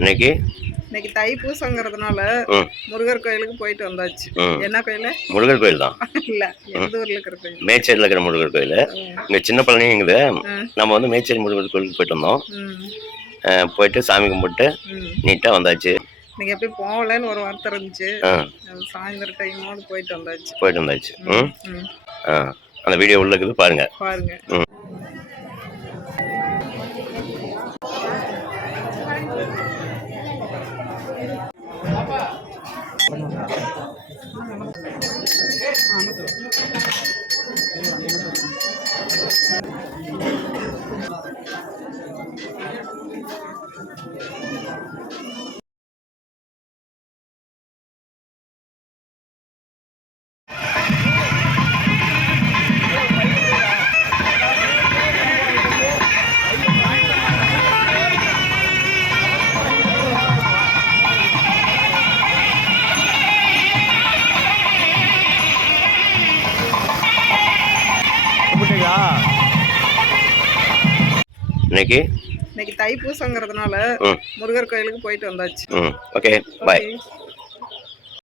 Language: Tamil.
இன்னைக்கு இன்னைக்கு தைப்பூசங்கிறதுனால முருகர் கோயிலுக்கு போயிட்டு வந்தாச்சு. என்ன கோயில்? முருகர் கோயில் தான். இல்ல, எந்த ஊர்ல இருக்கிற கோயில்? மேச்சேரியில் இருக்கிற முருகர் கோயில். இங்கே சின்ன பழனிங்குது. நம்ம வந்து மேச்சேரி முருகர் கோயிலுக்கு போயிட்டு வந்தோம். போயிட்டு சாமி கும்பிட்டு நீட்டாக வந்தாச்சு. நீங்க எப்படி போகலன்னு ஒரு வார்த்தை இருந்துச்சு. சாயந்தரம் டைமோடு போயிட்டு வந்தாச்சு. அந்த வீடியோ உள்ள இருக்குது, பாருங்க. இன்னைக்கு தைப்பூசங்கிறதுனால முருகர் கோயிலுக்கு போயிட்டு வந்தாச்சு. ஓகே, பாய்.